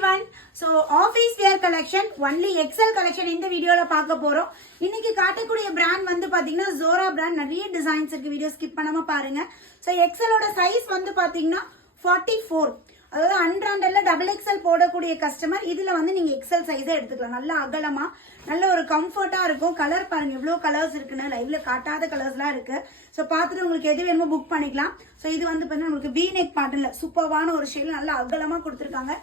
everyone. So office wear collection only XL collection இந்த வீடியோல பார்க்க போறோம். இன்னைக்கு காட்டக்கூடிய பிராண்ட் வந்து பாத்தீங்கன்னா Zora brand. நிறைய டிசைன்ஸ் இருக்கு, வீடியோ ஸ்கிப் பண்ணாம பாருங்க. So XL ஓட சைஸ் வந்து பாத்தீங்கன்னா 44. அதாவது அன்பிராண்டட்ல XXL போடக்கூடிய கஸ்டமர் இதுல வந்து நீங்க XL சைஸா எடுத்துக்கலாம். நல்ல அகலமா நல்ல ஒரு கம்ஃபர்ட்டா இருக்கும். கலர் பாருங்க எவ்வளவு கலர்ஸ் இருக்குன்னு, லைவ்ல காட்டாத கலர்ஸ்லாம் இருக்கு. ஸோ பார்த்துட்டு உங்களுக்கு எது வேணுமோ புக் பண்ணிக்கலாம். ஸோ இது வந்து பார்த்தீங்கன்னா உங்களுக்கு வி நெக் பேட்டர்ன்ல சூப்பர்வான ஒரு ஷேல் நல்லா அகலமா கொடுத்துருக்காங்க.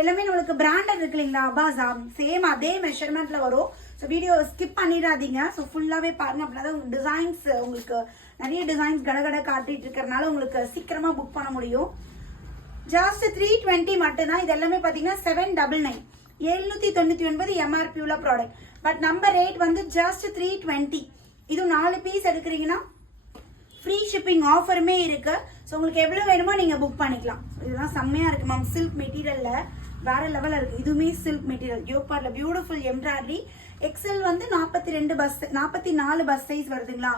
எல்லாமே நம்மளுக்கு பிராண்டட் இருக்கு இல்லைங்களா, அபாசா சேம் அதே மெஷர்மெண்ட்ல வரும். ஸோ வீடியோ ஸ்கிப் பண்ணிடாதீங்க. ஸோ ஃபுல்லாவே பாருங்க, அப்படின்னா உங்களுக்கு டிசைன்ஸ் உங்களுக்கு நிறைய டிசைன்ஸ் கடகட காட்டிட்டு இருக்கிறதுனால உங்களுக்கு சீக்கிரமா புக் பண்ண முடியும். ஜஸ்ட் 320 மட்டும்தான். இது எல்லாமே பாத்தீங்கன்னா 799 799 MRP உள்ள ப்ராடக்ட். பட் நம்பர் ரேட் வந்து ஜஸ்ட் 320. இது 4 பீஸ் எடுக்கிறீங்கன்னா ஃப்ரீ ஷிப்பிங் ஆஃபருமே இருக்கு. ஸோ உங்களுக்கு எவ்வளவு வேணுமோ நீங்க புக் பண்ணிக்கலாம். இதெல்லாம் செம்மையா இருக்கு மேம். சில்க் மெட்டீரியல்ல வேற லெவல்ல இருக்கு. இதுவுமே சில்க் மெட்டீரியல் யோபார்ட்ல பியூட்டிஃபுல் எம்ப்ராய்டரி. எக்ஸல் வந்து 44 பஸ் சைஸ் வருதுங்களா.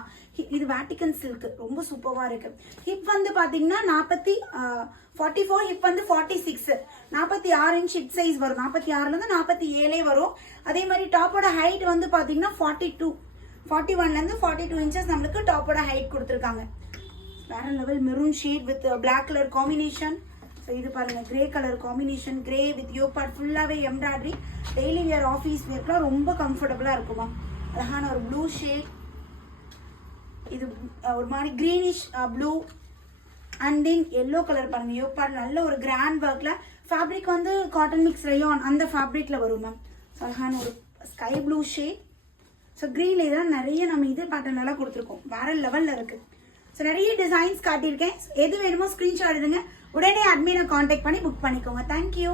இது வேட்டிகன் சில்க் ரொம்ப சூப்பரா இருக்கு. ஹிப் வந்து பாத்தீங்கன்னா 44, ஹிப் வந்து 46, 46 இன்ச் ஹிப் சைஸ் வரும். 46ல இருந்து 47 வரும். அதே மாதிரி டாப்போட ஹைட் வந்து பாத்தீங்கன்னா 41ல இருந்து 42 இன்ச்சஸ் நம்மளுக்கு டாப்போட ஹைட் கொடுத்துருக்காங்க. வேற level maroon shade with black colour combination. So இது பாருங்க grey colour combination, grey with யோபார்ட் ஃபுல்லாவே எம்ப்ராய்டரி. டெய்லி வியர் ஆஃபீஸ் வியர்க்குலாம் ரொம்ப கம்ஃபர்டபுளா இருக்குமா. அழகான ஒரு ப்ளூ ஷேட். இது ஒரு மாதிரி greenish blue and then yellow colour பாருங்க. யோபார்ட் நல்ல ஒரு கிராண்ட் ஒர்க்ல ஃபேப்ரிக் வந்து காட்டன் மிக்ஸ் ரயான் அந்த ஃபேப்ரிக்ல வரும் மேம். அழகான ஒரு ஸ்கை ப்ளூ ஷேட். ஸோ கிரீன்ல இதெல்லாம் நிறைய நம்ம இது பேட்டர்ன் எல்லாம் கொடுத்துருக்கோம். வேற லெவல்ல இருக்கு. ஸோ நிறைய டிசைன்ஸ் காட்டியிருக்கேன். எது வேணுமோ ஸ்கிரீன்ஷாட் எடுங்க, உடனே அட்மினை கான்டாக்ட் பண்ணி புக் பண்ணிக்கோங்க. தேங்க்யூ.